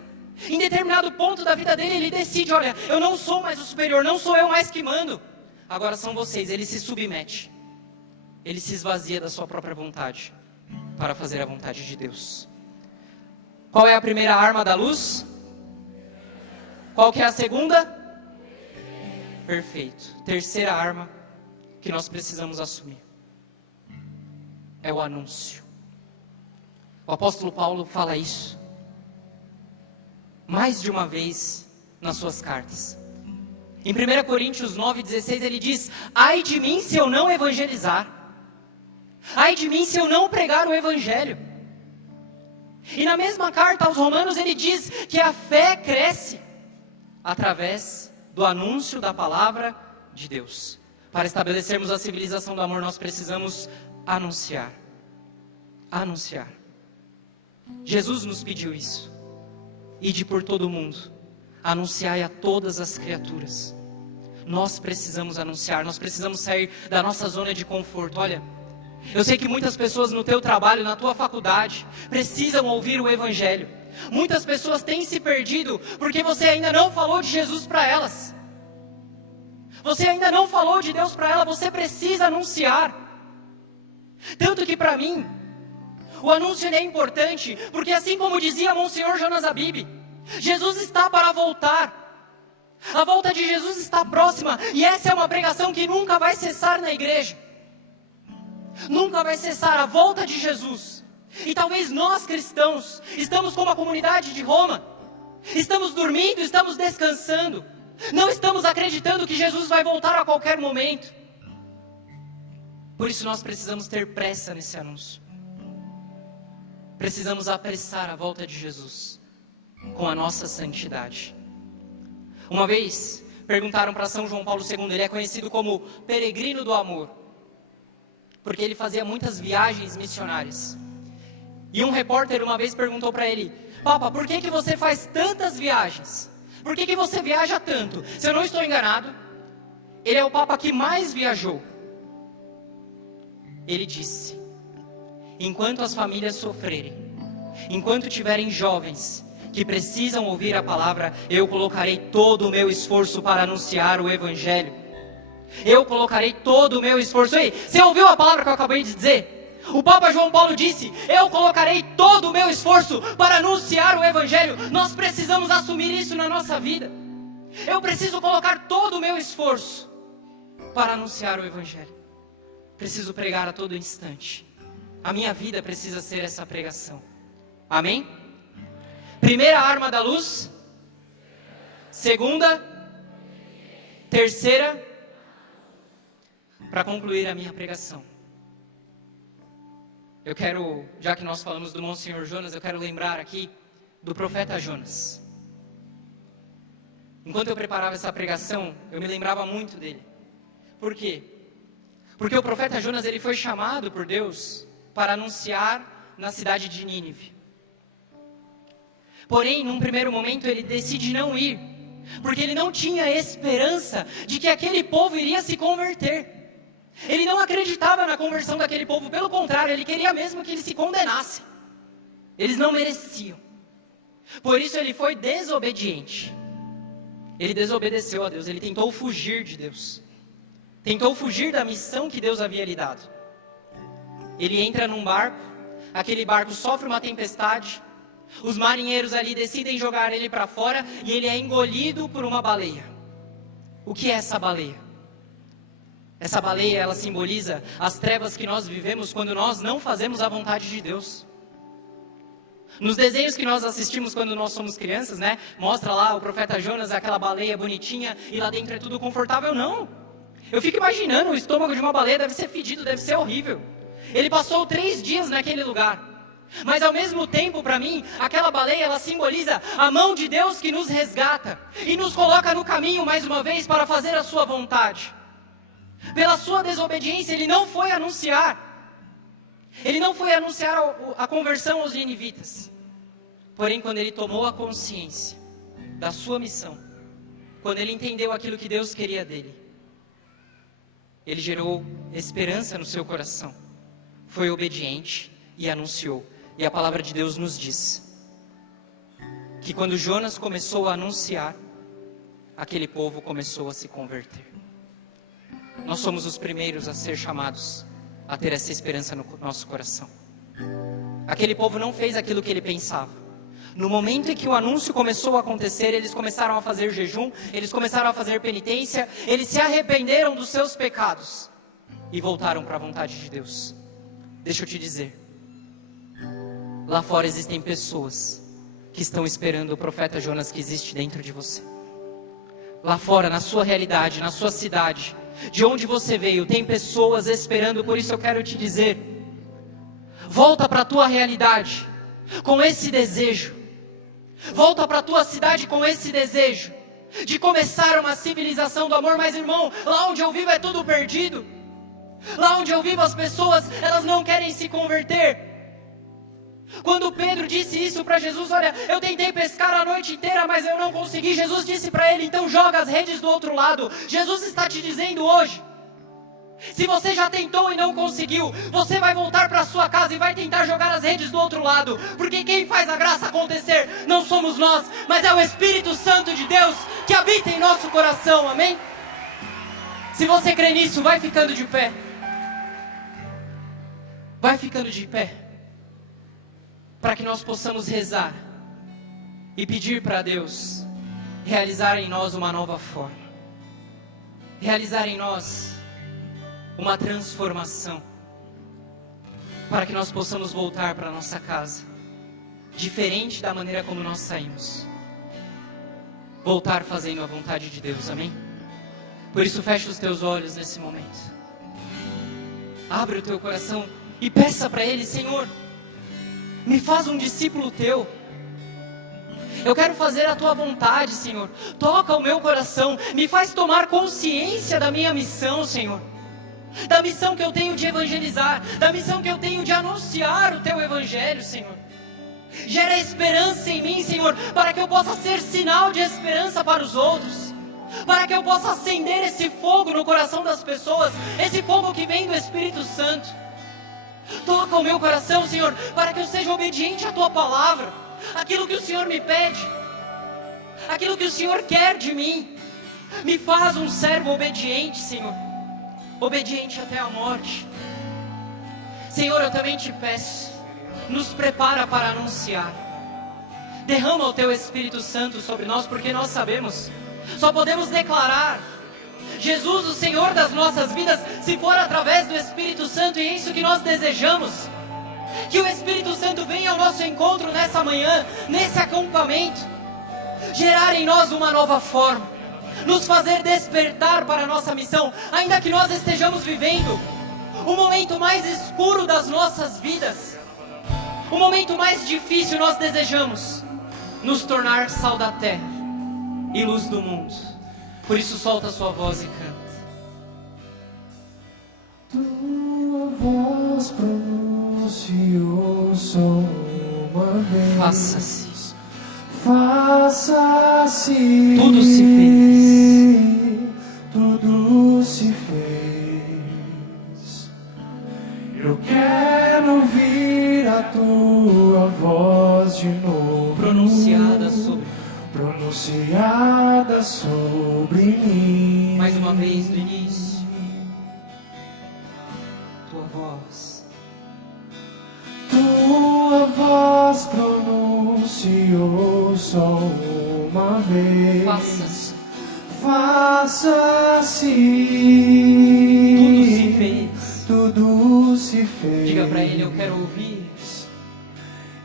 Em determinado ponto da vida dele, ele decide, olha, eu não sou mais o superior, não sou eu mais que mando. Agora são vocês. Ele se submete. Ele se esvazia da sua própria vontade para fazer a vontade de Deus. Qual é a primeira arma da luz? Qual que é a segunda? Perfeito. Terceira arma que nós precisamos assumir é o anúncio. O apóstolo Paulo fala isso mais de uma vez nas suas cartas. Em 1 Coríntios 9,16 ele diz, ai de mim se eu não evangelizar. Ai de mim se eu não pregar o evangelho. E na mesma carta aos Romanos ele diz que a fé cresce através do anúncio da palavra de Deus. Para estabelecermos a civilização do amor, nós precisamos anunciar. Anunciar. Jesus nos pediu isso. Ide por todo o mundo, anunciai a todas as criaturas. Nós precisamos anunciar, nós precisamos sair da nossa zona de conforto. Olha, eu sei que muitas pessoas no teu trabalho, na tua faculdade, precisam ouvir o evangelho. Muitas pessoas têm se perdido porque você ainda não falou de Jesus para elas. Você ainda não falou de Deus para elas, você precisa anunciar. Tanto que para mim, o anúncio é importante, porque assim como dizia Monsenhor Jonas Abib, Jesus está para voltar. A volta de Jesus está próxima, e essa é uma pregação que nunca vai cessar na igreja. Nunca vai cessar a volta de Jesus. E talvez nós cristãos estamos como a comunidade de Roma. Estamos dormindo, estamos descansando. Não estamos acreditando que Jesus vai voltar a qualquer momento. Por isso nós precisamos ter pressa nesse anúncio. Precisamos apressar a volta de Jesus com a nossa santidade. Uma vez perguntaram para São João Paulo II, ele é conhecido como peregrino do amor, porque ele fazia muitas viagens missionárias. E um repórter uma vez perguntou para ele, Papa, por que você faz tantas viagens? Por que você viaja tanto? Se eu não estou enganado, ele é o Papa que mais viajou. Ele disse, enquanto as famílias sofrerem, enquanto tiverem jovens que precisam ouvir a palavra, eu colocarei todo o meu esforço para anunciar o evangelho. Eu colocarei todo o meu esforço. Ei, você ouviu a palavra que eu acabei de dizer? O Papa João Paulo disse, eu colocarei todo o meu esforço para anunciar o evangelho. Nós precisamos assumir isso na nossa vida. Eu preciso colocar todo o meu esforço para anunciar o evangelho. Preciso pregar a todo instante. A minha vida precisa ser essa pregação. Amém? Primeira arma da luz. Segunda. Terceira. Para concluir a minha pregação, eu quero, já que nós falamos do Monsenhor Jonas, eu quero lembrar aqui do profeta Jonas. Enquanto eu preparava essa pregação, eu me lembrava muito dele. Por quê? Porque o profeta Jonas, ele foi chamado por Deus para anunciar na cidade de Nínive. Porém, num primeiro momento, ele decide não ir, porque ele não tinha esperança de que aquele povo iria se converter. Ele não acreditava na conversão daquele povo, pelo contrário, ele queria mesmo que eles se condenassem. Eles não mereciam. Por isso ele foi desobediente. Ele desobedeceu a Deus, ele tentou fugir de Deus. Tentou fugir da missão que Deus havia lhe dado. Ele entra num barco, aquele barco sofre uma tempestade, os marinheiros ali decidem jogar ele para fora e ele é engolido por uma baleia. O que é essa baleia? Essa baleia, ela simboliza as trevas que nós vivemos quando nós não fazemos a vontade de Deus. Nos desenhos que nós assistimos quando nós somos crianças, né? Mostra lá o profeta Jonas, aquela baleia bonitinha, e lá dentro é tudo confortável. Não. Eu fico imaginando, o estômago de uma baleia deve ser fedido, deve ser horrível. Ele passou 3 dias naquele lugar. Mas ao mesmo tempo, para mim, aquela baleia, ela simboliza a mão de Deus que nos resgata e nos coloca no caminho mais uma vez para fazer a sua vontade. Pela sua desobediência, ele não foi anunciar a conversão aos ninivitas. Porém, quando ele tomou a consciência da sua missão, quando ele entendeu aquilo que Deus queria dele, ele gerou esperança no seu coração, foi obediente e anunciou. E a palavra de Deus nos diz que quando Jonas começou a anunciar, aquele povo começou a se converter. Nós somos os primeiros a ser chamados a ter essa esperança no nosso coração. Aquele povo não fez aquilo que ele pensava. No momento em que o anúncio começou a acontecer, eles começaram a fazer jejum, eles começaram a fazer penitência, eles se arrependeram dos seus pecados e voltaram para a vontade de Deus. Deixa eu te dizer, lá fora existem pessoas que estão esperando o profeta Jonas que existe dentro de você. Lá fora, na sua realidade, na sua cidade, de onde você veio, tem pessoas esperando. Por isso eu quero te dizer, volta para a tua realidade com esse desejo. Volta para a tua cidade com esse desejo de começar uma civilização do amor. Mas irmão, lá onde eu vivo é tudo perdido. Lá onde eu vivo as pessoas, elas não querem se converter. Quando Pedro disse isso para Jesus, olha, eu tentei pescar a noite inteira, mas eu não consegui. Jesus disse para ele, então joga as redes do outro lado. Jesus está te dizendo hoje, se você já tentou e não conseguiu, você vai voltar para sua casa e vai tentar jogar as redes do outro lado. Porque quem faz a graça acontecer não somos nós, mas é o Espírito Santo de Deus que habita em nosso coração, amém? Se você crê nisso, vai ficando de pé. Vai ficando de pé, para que nós possamos rezar e pedir para Deus realizar em nós uma nova forma, realizar em nós uma transformação, para que nós possamos voltar para nossa casa, diferente da maneira como nós saímos, voltar fazendo a vontade de Deus, amém? Por isso fecha os teus olhos nesse momento, abre o teu coração e peça para Ele, Senhor, me faz um discípulo teu. Eu quero fazer a tua vontade, Senhor. Toca o meu coração, me faz tomar consciência da minha missão, Senhor. Da missão que eu tenho de evangelizar, da missão que eu tenho de anunciar o teu evangelho, Senhor. Gera esperança em mim, Senhor, para que eu possa ser sinal de esperança para os outros, para que eu possa acender esse fogo no coração das pessoas, esse fogo que vem do Espírito Santo. Toca o meu coração, Senhor, para que eu seja obediente à tua palavra, aquilo que o Senhor me pede, aquilo que o Senhor quer de mim. Me faz um servo obediente, Senhor, obediente até a morte. Senhor, eu também te peço, nos prepara para anunciar. Derrama o teu Espírito Santo sobre nós, porque nós sabemos, só podemos declarar Jesus, o Senhor das nossas vidas, se for através do Espírito Santo, e é isso que nós desejamos. Que o Espírito Santo venha ao nosso encontro nessa manhã, nesse acampamento, gerar em nós uma nova forma, nos fazer despertar para a nossa missão, ainda que nós estejamos vivendo o momento mais escuro das nossas vidas, o momento mais difícil. Nós desejamos nos tornar sal da terra e luz do mundo. Por isso solta a sua voz e canta. Tua voz pronunciou só uma vez. Faça-se. Faça-se. Tudo se fez. Tudo se fez. Eu quero ouvir a tua voz de novo. Pronunciada sobre mim. Mais uma vez do início. Tua voz. Tua voz pronunciou só uma vez. Faça-se. Faça-se. Diga para ele, eu quero ouvir.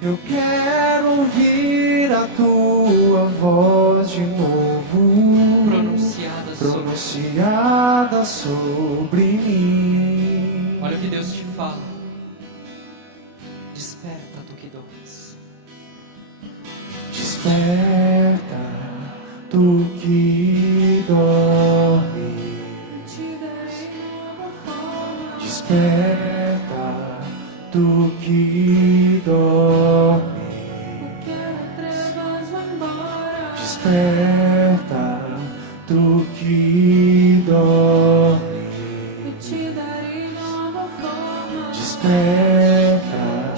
Eu quero ouvir a tua voz de novo, pronunciada sobre mim. Olha o que Deus te fala. Desperta, tu que dormes. Desperta, tu que dormes. Desperta, tu que dormes. Desperta, tu que dormes. Desperta,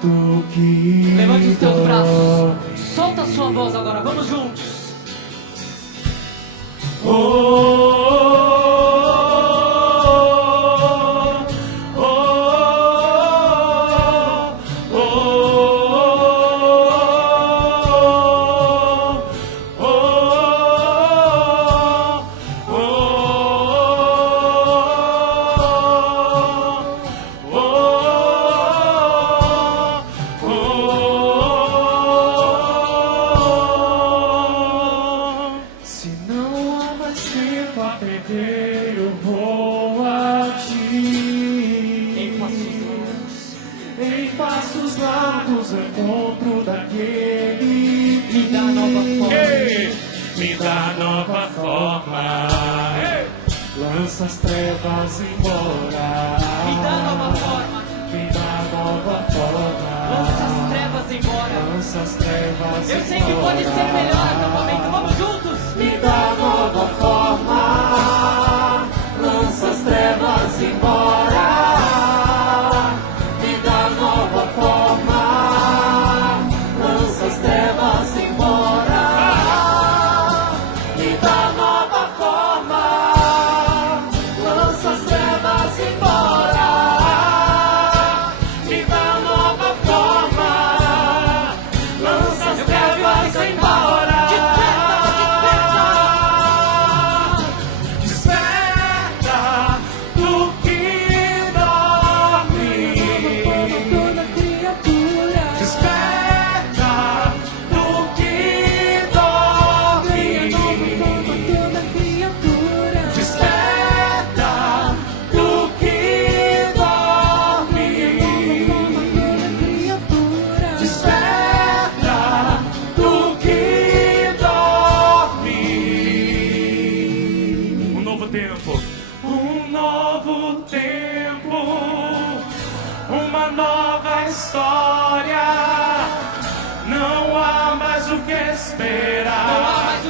tu que Levante os teus braços. dormes. Solta a sua voz agora. Vamos juntos. Se não há mais tempo a perder, eu vou a ti. Em passos largos eu encontro daquele que Me dá nova forma. me dá nova forma. Lança as trevas embora. Me dá nova forma. Me dá nova forma. Lança as trevas embora. Lança as trevas Eu sei que pode ser melhor acampamento. Vamos juntos. Me dá nova forma, lança as trevas embora. Me dá nova forma, lança as trevas embora. Me dá nova forma, lança as trevas embora. Me dá nova forma, lança as trevas embora. Desperta, tu que dorme. Desperta, tu que dorme. Desperta, tu que dorme. Desperta, tu que dorme. Um novo tempo, uma nova história. Não há mais o que esperar.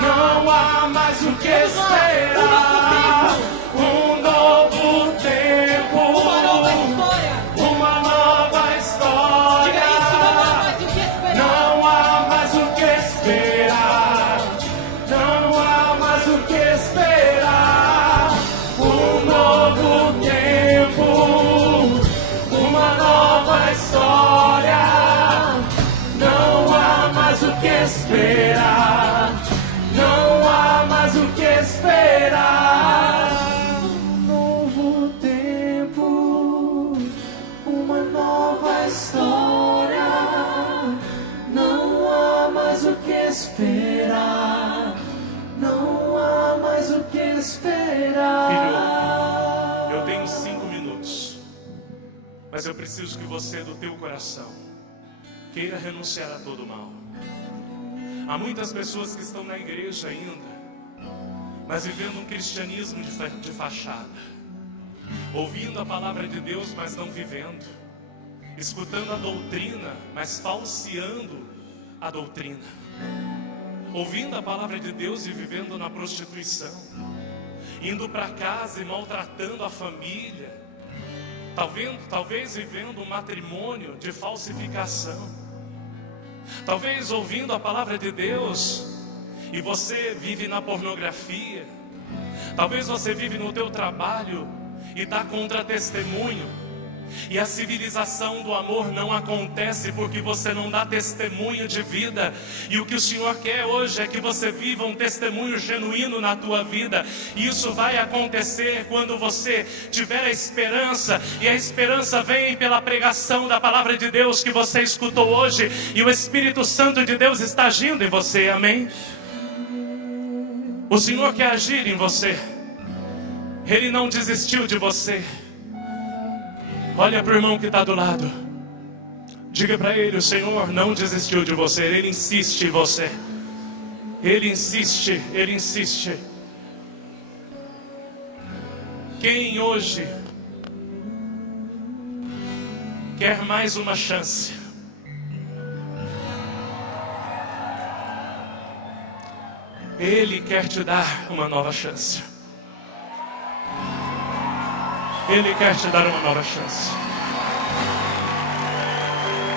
Não há mais o que esperar. Um novo tempo. Uma nova história. Uma nova história. Diga isso, não há mais o que esperar. Não há mais o que esperar. Não há mais o que esperar. Um novo tempo. Uma nova história. Não há mais o que esperar. Não há mais o que esperar. Um novo tempo, uma nova história. Não há mais o que esperar. Não há mais o que esperar. Filho, eu tenho 5 minutos, mas eu preciso que você, do teu coração, queira renunciar a todo mal. Há muitas pessoas que estão na igreja ainda, mas vivendo um cristianismo de fachada, ouvindo a palavra de Deus, mas não vivendo, escutando a doutrina, mas falseando a doutrina, ouvindo a palavra de Deus e vivendo na prostituição, indo para casa e maltratando a família, talvez vivendo um matrimônio de falsificação. Talvez ouvindo a palavra de Deus e você vive na pornografia. Talvez você vive no teu trabalho e dá contra-testemunho. E a civilização do amor não acontece porque você não dá testemunho de vida. E o que o Senhor quer hoje é que você viva um testemunho genuíno na tua vida. E isso vai acontecer quando você tiver a esperança. E a esperança vem pela pregação da palavra de Deus que você escutou hoje. E o Espírito Santo de Deus está agindo em você, amém? O Senhor quer agir em você. Ele não desistiu de você. Olha para o irmão que está do lado. Diga para ele, o Senhor não desistiu de você. Ele insiste em você. Ele insiste, Ele insiste. Quem hoje quer mais uma chance? Ele quer te dar uma nova chance. Ele quer te dar uma nova chance.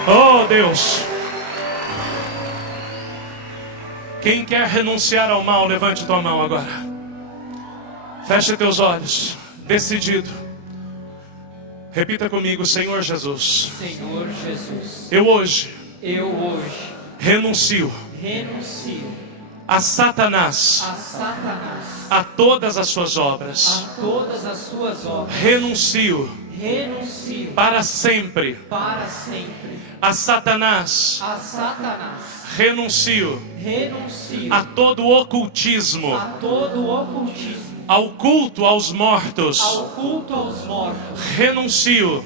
Oh Deus! Quem quer renunciar ao mal, levante tua mão agora. Feche teus olhos. Decidido. Repita comigo, Senhor Jesus. Senhor Jesus, Eu hoje renuncio a Satanás, a todas as suas obras. Renuncio para sempre a Satanás. Renuncio a todo o ocultismo, ao culto aos mortos. Renuncio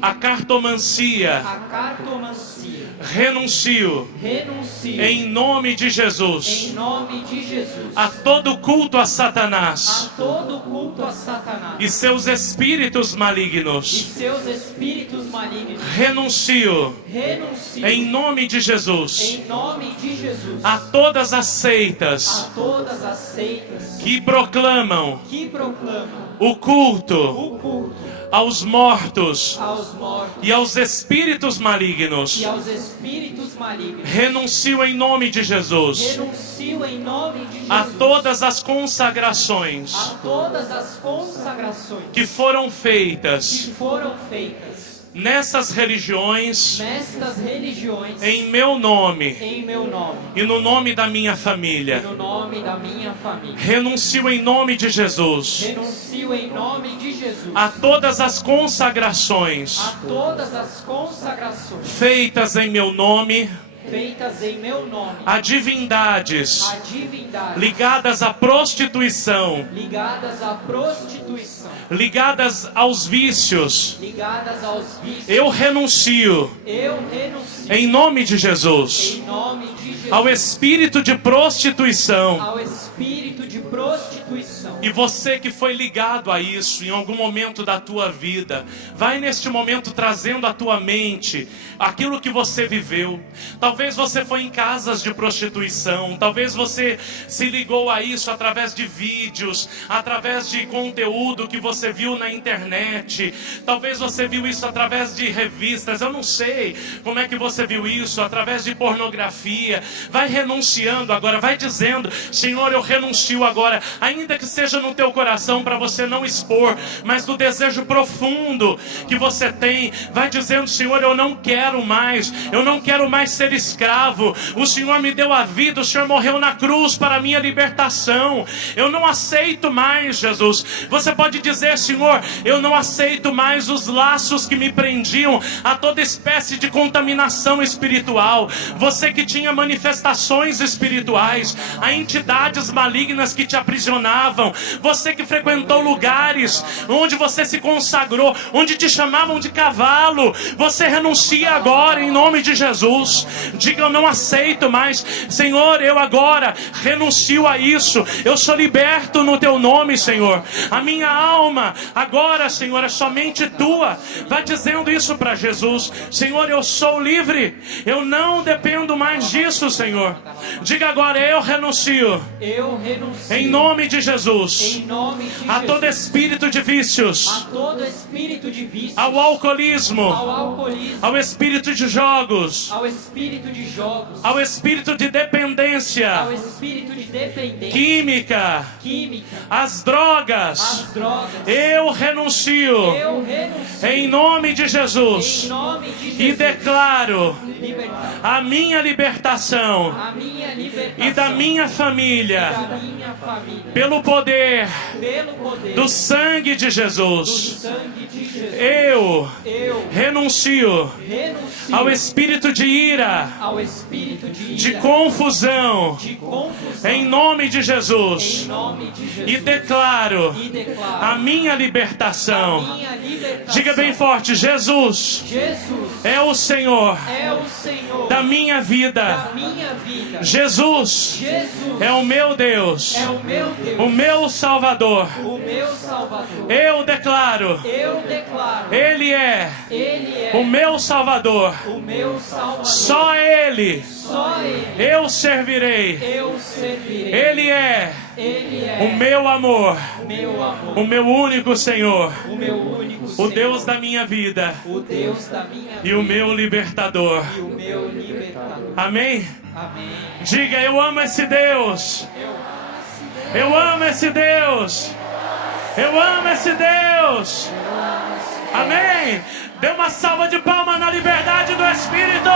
a cartomancia. Renuncio em nome de Jesus a todo culto a Satanás e seus espíritos malignos. Renuncio em nome de Jesus a todas as seitas que proclamam o culto aos mortos e aos espíritos malignos. Renuncio em nome de Jesus a todas as consagrações que foram feitas nessas religiões, em meu nome e no nome da minha família. Renuncio em nome de Jesus a todas as consagrações feitas em meu nome a divindades ligadas à prostituição, ligadas aos vícios. Eu renuncio em nome de Jesus ao espírito de prostituição. E você que foi ligado a isso em algum momento da tua vida, vai neste momento trazendo à tua mente aquilo que você viveu. Talvez você foi em casas de prostituição, talvez você se ligou a isso através de vídeos, através de conteúdo que você viu na internet. Talvez você viu isso através de revistas, eu não sei como é que você viu isso, através de pornografia. Vai renunciando agora, vai dizendo: Senhor, eu renuncio agora, ainda que seja no teu coração, para você não expor, mas do desejo profundo que você tem. Vai dizendo: Senhor, eu não quero mais ser escravo. O Senhor me deu a vida, o Senhor morreu na cruz para a minha libertação. Eu não aceito mais, Jesus. Você pode dizer: Senhor, eu não aceito mais os laços que me prendiam a toda espécie de contaminação espiritual. Você que tinha manifestações espirituais, a entidades malignas que te aprisionavam, você que frequentou lugares onde você se consagrou, onde te chamavam de cavalo, você renuncia agora em nome de Jesus. Diga: eu não aceito mais. Senhor, eu agora renuncio a isso. Eu sou liberto no teu nome, Senhor. A minha alma agora, Senhor, é somente tua. Vai dizendo isso para Jesus: Senhor, eu sou livre. Eu não dependo mais disso, Senhor. Diga agora: eu renuncio em nome de Jesus a todo espírito de vícios, ao alcoolismo, ao espírito de jogos, de jogos, ao espírito de dependência ao espírito de dependência química, química, às drogas, às drogas. eu renuncio Eu renuncio em nome de em Jesus nome de Jesus. e declaro Libertar a minha libertação a minha libertação e da minha família da minha família pelo poder pelo poder do sangue de do Jesus. sangue de Jesus. Eu Eu renuncio renuncio ao espírito de ira, ao espírito de de ira, confusão, de confusão em nome de em Jesus, nome de Jesus. e declaro E declaro a minha a libertação. minha libertação. Diga bem forte: Jesus Jesus é o Senhor é o Senhor da minha vida. da minha vida. Jesus Jesus é o meu Deus, é o meu Deus, o meu Salvador. o meu Salvador. Eu declaro, Eu declaro, Ele é Ele é o meu Salvador. o meu Salvador. Só Ele Só Ele eu servirei. eu servirei. Ele é Ele é o meu amor, meu amor, o meu único Senhor, o meu único o Senhor, Deus da minha vida o Deus da minha e o meu libertador. e o meu libertador. Amém? Amém. Diga: eu amo esse Deus. Eu amo esse Deus. Eu amo esse Deus. Amém? Dê uma salva de palmas na liberdade do Espírito.